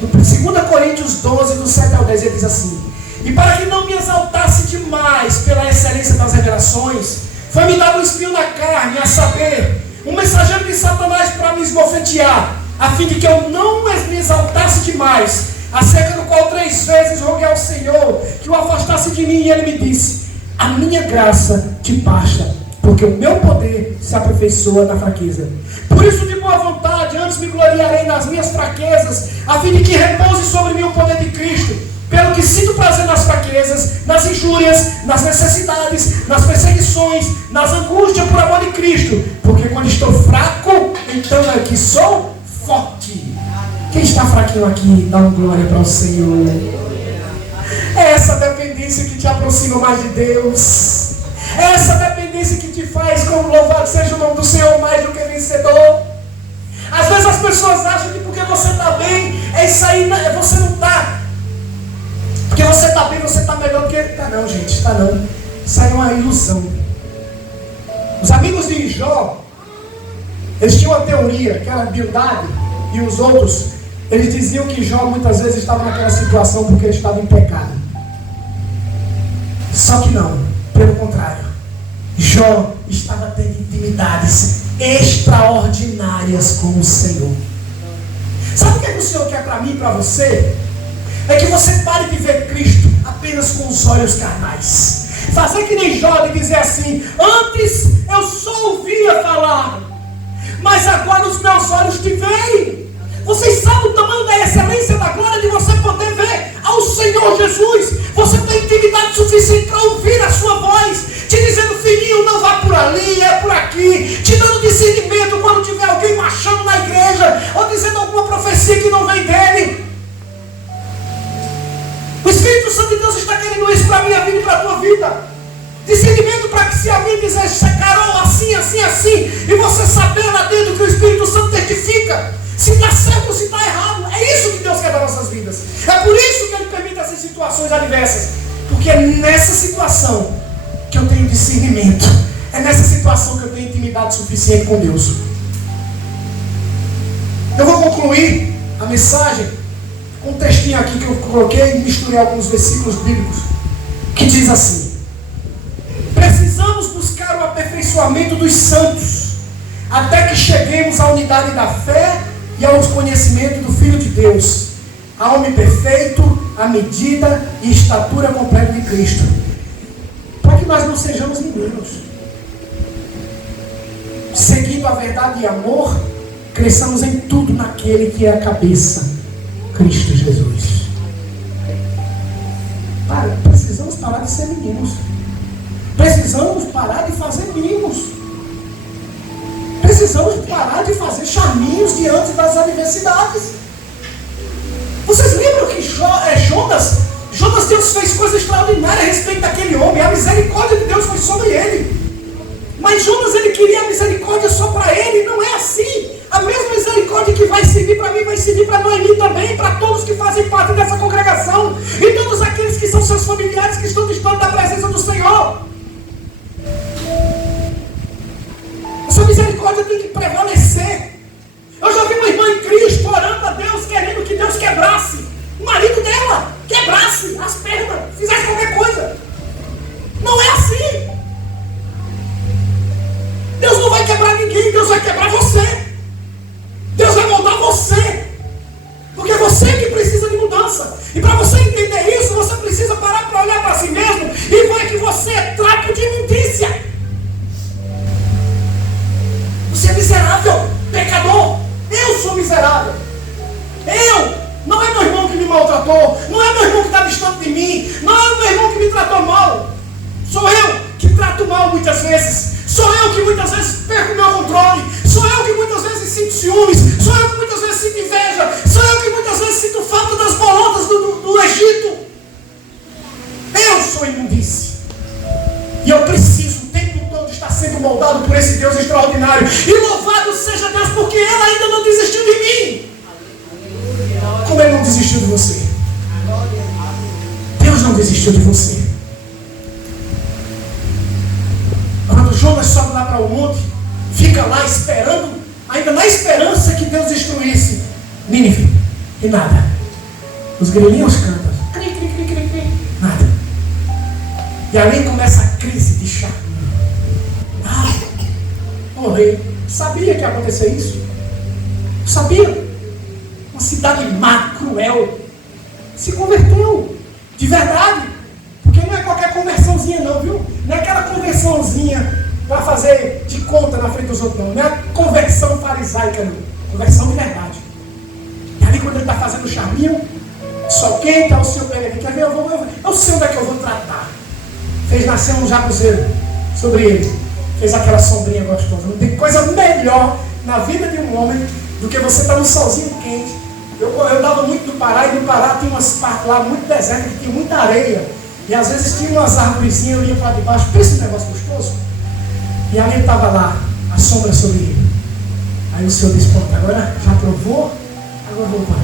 No 2 Coríntios 12, do 7 ao 10, ele diz assim: e para que não me exaltasse demais pela excelência das revelações, foi-me dado um espinho na carne, a saber, um mensageiro de Satanás para me esbofetear, a fim de que eu não me exaltasse demais, acerca do qual 3 vezes roguei ao Senhor que o afastasse de mim, e ele me disse: a minha graça te basta, porque o meu poder se aperfeiçoa na fraqueza. Por isso, de boa vontade, antes me gloriarei nas minhas fraquezas, a fim de que repouse sobre mim o poder de Cristo. Pelo que sinto prazer nas fraquezas, nas injúrias, nas necessidades, nas perseguições, nas angústias por amor de Cristo. Porque quando estou fraco, então é que sou forte. Quem está fraquinho aqui, dá uma glória para o Senhor. É essa dependência que te aproxima mais de Deus. É essa dependência que te faz, como louvado seja o nome do Senhor, mais do que vencedor. Às vezes as pessoas acham que porque você está bem, é isso aí, você não está. Porque você está bem, você está melhor do que ele. Está não, gente, está não. Isso aí é uma ilusão. Os amigos de Jó Eles tinham uma teoria, que era Bildade e os outros, eles diziam que Jó muitas vezes estava naquela situação porque ele estava em pecado. Só que não, pelo contrário. Jó estava tendo intimidades extraordinárias com o Senhor. Sabe o que o Senhor quer para mim e para você? É que você pare de ver Cristo apenas com os olhos carnais. Fazer que nem Jó de dizer assim: antes eu só ouvia falar, mas agora os meus olhos te veem. Vocês sabem o tamanho da excelência da glória de você poder ver ao Senhor Jesus. Você tem intimidade suficiente para ouvir a sua voz, te dizendo: filhinho, não vá por ali, é por aqui, te dando discernimento quando tiver alguém marchando na igreja, ou dizendo alguma profecia que não vem dele. O Espírito Santo de Deus está querendo isso para a minha vida e para a tua vida. Discernimento para que se a mim dizer: Carol, assim, assim, assim, e você saber lá dentro que o Espírito Santo testifica se está certo ou se está errado. É isso que Deus quer das nossas vidas. É por isso que Ele permite essas situações adversas, porque é nessa situação que eu tenho discernimento, é nessa situação que eu tenho intimidade suficiente com Deus. Eu vou concluir a mensagem com um textinho aqui que eu coloquei e misturei alguns versículos bíblicos, que diz assim: precisamos buscar o aperfeiçoamento dos santos, até que cheguemos à unidade da fé e ao conhecimento do Filho de Deus, a homem perfeito, à medida e estatura completa de Cristo, para que nós não sejamos meninos, seguindo a verdade e amor, cresçamos em tudo naquele que é a cabeça, Cristo Jesus. Precisamos parar de ser meninos. Precisamos parar de fazer mimos. Precisamos parar de fazer charminhos diante das adversidades. Vocês lembram que Jonas, Deus fez coisa extraordinária a respeito daquele homem. A misericórdia de Deus foi sobre ele. Mas Jonas, ele queria a misericórdia só para ele. Não é assim. A mesma misericórdia que vai servir para mim, vai servir para Noemi também, para todos que fazem parte dessa congregação, e todos aqueles que são seus familiares, que estão distantes da presença do Senhor. Essa misericórdia tem que prevalecer. Eu já vi uma irmã em Cristo orando a Deus, querendo que Deus quebrasse o marido dela, quebrasse as pernas, fizesse qualquer coisa. Não é assim. Deus não vai quebrar ninguém, Deus vai quebrar você. Deus vai moldar você, porque é você que precisa de mudança. E para você entender isso, você precisa parar para olhar para si mesmo e ver que você é trapo de imundícia. Você é miserável, pecador. Eu sou miserável. Não é meu irmão que me maltratou, não é meu irmão que está distante de mim, não é meu irmão que me tratou mal. Sou eu que trato mal muitas vezes. Sou eu que muitas vezes perco o meu controle. Sou eu que muitas vezes sinto ciúmes. Sou eu que muitas vezes sinto inveja. Sou eu que muitas vezes sinto falta das bolotas do Egito. Eu sou imundície. E eu preciso o tempo todo estar sendo moldado por esse Deus extraordinário. E louvado seja Deus, porque Ele ainda não desistiu de mim. Como Ele não desistiu de você? Deus não desistiu de você. Quando Jonas sobe lá para o monte, fica lá esperando, ainda na esperança que Deus destruísse Nínive, e nada. Os grilinhos cantam, cri, cri, cri, cri, cri, nada. E ali começa a crise de charme. Morrer. Sabia que ia acontecer isso? Sabia? Uma cidade má, cruel, se converteu de verdade. Porque não é qualquer conversãozinha não, viu? Não é aquela conversãozinha para fazer de conta na frente dos outros, não. Não é conversão farisaica, não. Conversão de verdade. E ali quando ele está fazendo o charminho, só quem está o seu pé ali, quer ver? Eu sei onde é que eu vou tratar. Fez nascer um jacuzeiro sobre ele. Fez aquela sombrinha gostosa. Não tem coisa melhor na vida de um homem do que você estar no solzinho quente. Eu dava muito no Pará, e no Pará tinha umas partes lá muito desertas, que tinha muita areia. E às vezes tinha umas árvorezinhas, eu ia para debaixo, pensa um negócio gostoso. E ali estava lá, a sombra sobre ele. Aí o Senhor disse: pronto, agora já provou, agora vou para.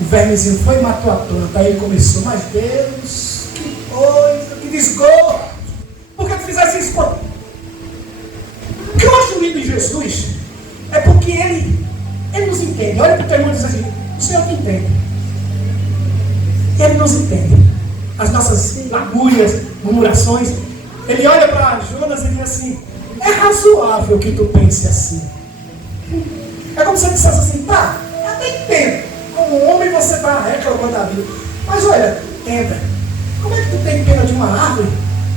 O vermezinho foi e matou a planta. Aí ele começou: mas Deus, que coisa, que desgosto. Por que tu fizesse isso? Porque eu acho resumido em Jesus é porque Ele nos entende. Olha para o teu irmão e diz assim: o Senhor te entende. Ele nos entende. As nossas lagúrias, murmurações. Ele olha para Jonas e diz assim: é razoável que tu pense assim. É como se ele dissesse assim: tá, eu até entendo. Como homem você está reclamando da vida. Mas olha, entenda. Como é que tu tem pena de uma árvore,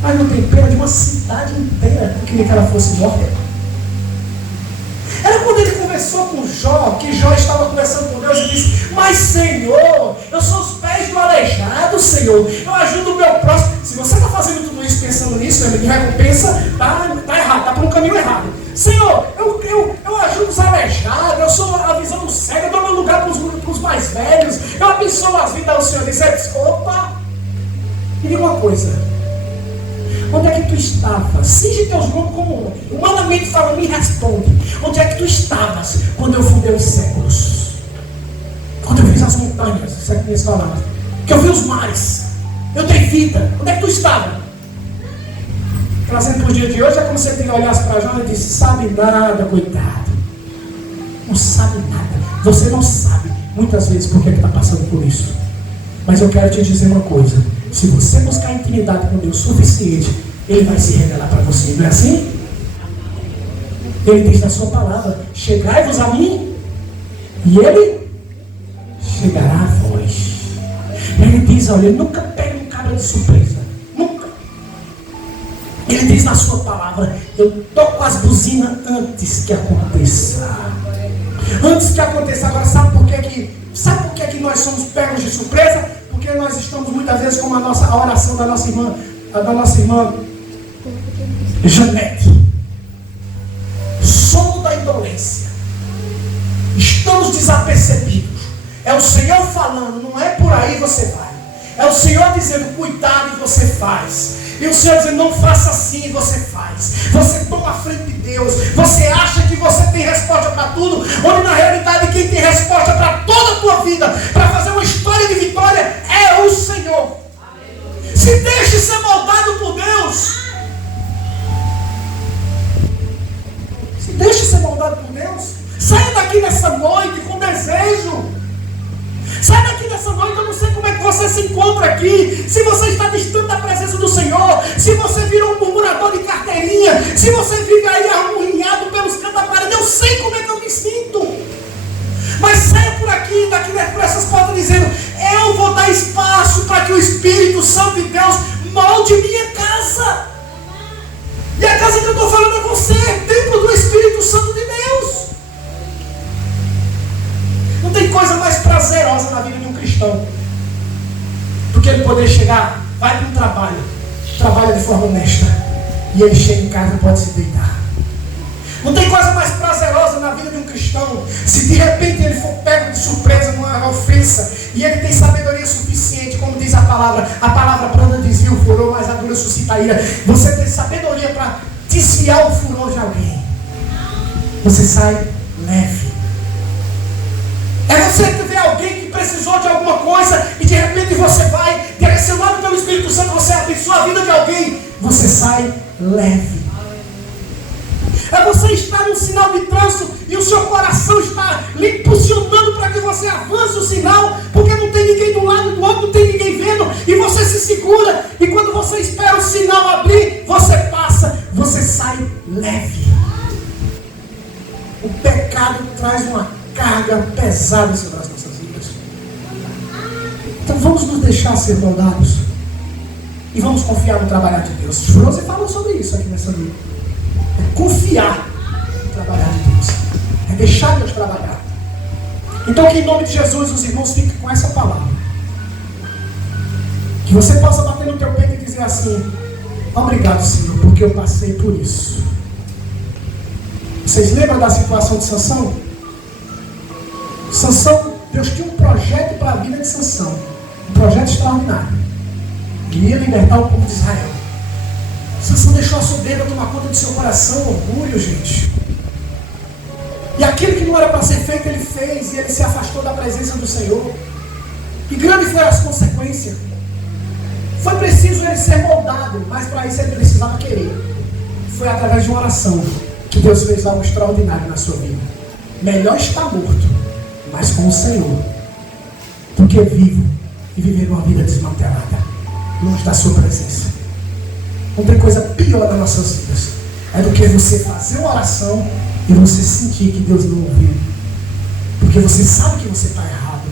mas não tem pena de uma cidade inteira que queria que ela fosse morta? Era quando ele conversou com Jó, que Jó estava conversando com Deus e disse: mas Senhor, eu sou os pés do aleijado, Senhor, eu ajudo o meu próximo. Se você está fazendo tudo isso pensando nisso, de recompensa, está errado, está por um caminho errado. Senhor, eu ajudo os aleijados, eu sou a visão do cego, eu dou meu lugar para os mais velhos, eu abençoo as vidas do Senhor. Diz: opa, me diga uma coisa. Onde é que tu estavas? Singe teus lombos como homem. Humanamente falando, me responde. Onde é que tu estavas quando eu fundei os séculos? Quando eu fiz as montanhas, isso é que me falando. Que eu vi os mares. Eu dei vida. Onde é que tu estava? Trazendo para os dias de hoje, é como se ele olhasse para Jó e disse: sabe nada, coitado. Não sabe nada. Você não sabe, muitas vezes, por que está passando por isso. Mas eu quero te dizer uma coisa: se você buscar intimidade com Deus suficiente, Ele vai se revelar para você, não é assim? Ele diz na sua palavra: chegai-vos a mim, e Ele chegará a vós. Ele diz: olha, Ele nunca pega um cara de surpresa, nunca. Ele diz na sua palavra: eu toco as buzinas antes que aconteça. Antes que aconteça. Agora, sabe por que nós somos pegos de surpresa? Porque nós estamos muitas vezes como a oração da nossa irmã Janete. Sono da indolência. Estamos desapercebidos. É o Senhor falando: não é por aí, você vai. É o Senhor dizendo: cuidado, e você faz. E o Senhor dizendo: não faça assim, e você faz. Você toma a frente de Deus. Você acha que você tem resposta para tudo, onde na realidade quem tem resposta para toda a tua vida, para fazer uma história de vitória, é o Senhor. Se deixe ser moldado por Deus. Se deixe ser moldado por Deus. Saia daqui nessa noite com desejo. Sai daqui nessa noite. Eu não sei como é que você se encontra aqui. Se você está distante da presença do Senhor, se você virou um murmurador de carteirinha, se você vive aí arrumado pelos cantos da parede, eu sei como é que eu me sinto. Mas saia por aqui, daqui por essas portas, dizendo: eu vou dar espaço para que o Espírito Santo de Deus molde minha casa. E a casa que eu estou falando é você, templo do Espírito Santo de Deus. Não tem coisa mais prazerosa na vida de um cristão do que ele poder chegar, vai para um trabalho, trabalha de forma honesta, e ele chega em casa e pode se deitar. Não tem coisa mais prazerosa na vida de um cristão, se de repente ele for pego de surpresa numa ofensa, e ele tem sabedoria suficiente, como diz a palavra branda desvia o furor, mas a dura suscita a ira. Você tem sabedoria para desviar o furor de alguém. Você sai leve. É você que vê alguém que precisou de alguma coisa e de repente você vai, direcionado pelo Espírito Santo, você abençoa a vida de alguém, você sai leve. É você estar num sinal de trânsito e o seu coração está lhe impulsionando para que você avance o sinal, porque não tem ninguém do lado do outro, não tem ninguém vendo, e você se segura, e quando você espera o sinal abrir, você passa, você sai leve. O pecado traz uma carga pesada sobre as nossas vidas. Então vamos nos deixar ser moldados e vamos confiar no trabalhar de Deus. José falou sobre isso aqui nessa vida. É confiar no trabalhar de Deus, é deixar Deus trabalhar. Então que em nome de Jesus os irmãos fiquem com essa palavra, que você possa bater no teu peito e dizer assim: obrigado, Senhor, porque eu passei por isso. Vocês lembram da situação de Sansão? Sansão, Deus tinha um projeto para a vida de Sansão, um projeto extraordinário. Ele ia libertar o povo de Israel. Sansão deixou a soberba tomar conta do seu coração, orgulho, gente. E aquilo que não era para ser feito, ele fez, e ele se afastou da presença do Senhor. E grandes foram as consequências. Foi preciso ele ser moldado, mas para isso ele precisava querer. Foi através de uma oração. que Deus fez algo extraordinário na sua vida. Melhor estar morto, mas com o Senhor, do que vivo e viver uma vida desmantelada, longe da sua presença. Não tem coisa pior nas nossas vidas do que você fazer uma oração e você sentir que Deus não ouviu. Porque você sabe que você está errado.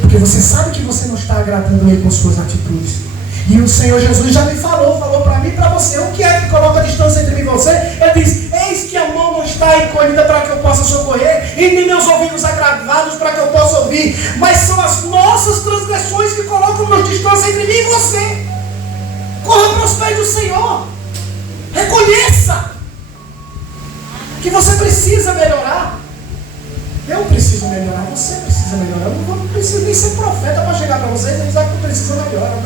Porque você sabe que você não está agradando Ele com suas atitudes. E o Senhor Jesus já me falou para mim e para você. O que é que coloca a distância entre mim e você? Ele diz: eis que a mão não está encolhida para que eu possa socorrer, e nem meus ouvidos agravados para que eu possa ouvir. Mas são as nossas transgressões que colocam uma distância entre mim e você. Corra para os pés do Senhor. Reconheça que você precisa melhorar. Eu preciso melhorar, você precisa melhorar. Eu não preciso nem ser profeta para chegar para vocês e dizer que eu preciso melhorar.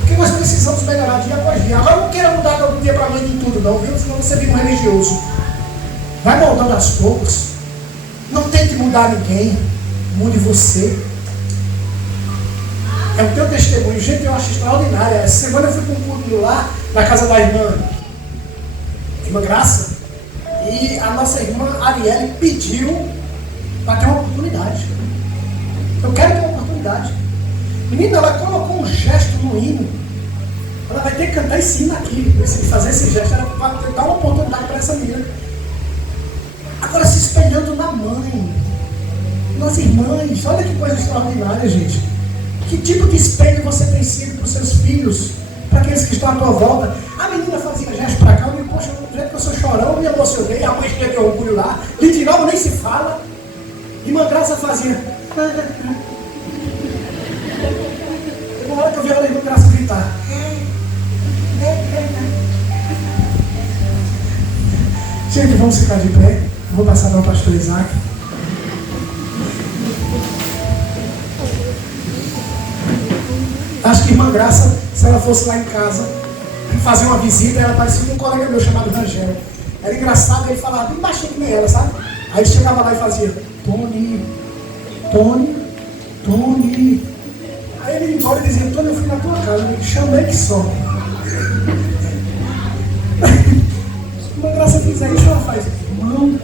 Porque nós precisamos melhorar dia após dia. Agora não queira mudar do dia para a noite em tudo, não, viu? Senão você vira um religioso. Vai moldando aos poucos. Não tente mudar ninguém. Mude você. É o teu testemunho. Gente, eu acho extraordinário. Essa semana eu fui para um culto lá, na casa da irmã Graça. E a nossa irmã Arielle pediu para ter uma oportunidade. Eu quero ter uma oportunidade. Menina, ela colocou um gesto no hino. Ela vai ter que cantar esse hino aqui. Fazer esse gesto. Ela vai dar uma oportunidade para essa menina. Agora se espelhando na mãe. Nas irmãs. Olha que coisa extraordinária, gente. Que tipo de espelho você tem sido para os seus filhos? Para aqueles que estão à tua volta. A menina fazia gesto para cá. Eu digo, poxa, do jeito que eu sou chorão, eu me emocionei. A mãe teve orgulho lá. De novo nem se fala. Irmã Graça fazia. Uma hora que eu vi a irmã Graça gritar. Gente, vamos ficar de pé. Vou passar para o pastor Isaac. Acho que irmã Graça, se ela fosse lá em casa fazer uma visita, ela parecia com um colega meu chamado Rangel. Era engraçado, ele falava bem baixinho que nem ela, sabe? Aí ele chegava lá e fazia: Tony. Aí ele ia embora e dizia: Tony, eu fui na tua casa, eu chamei que só. Irmã Graça fizer isso, ela faz: irmão,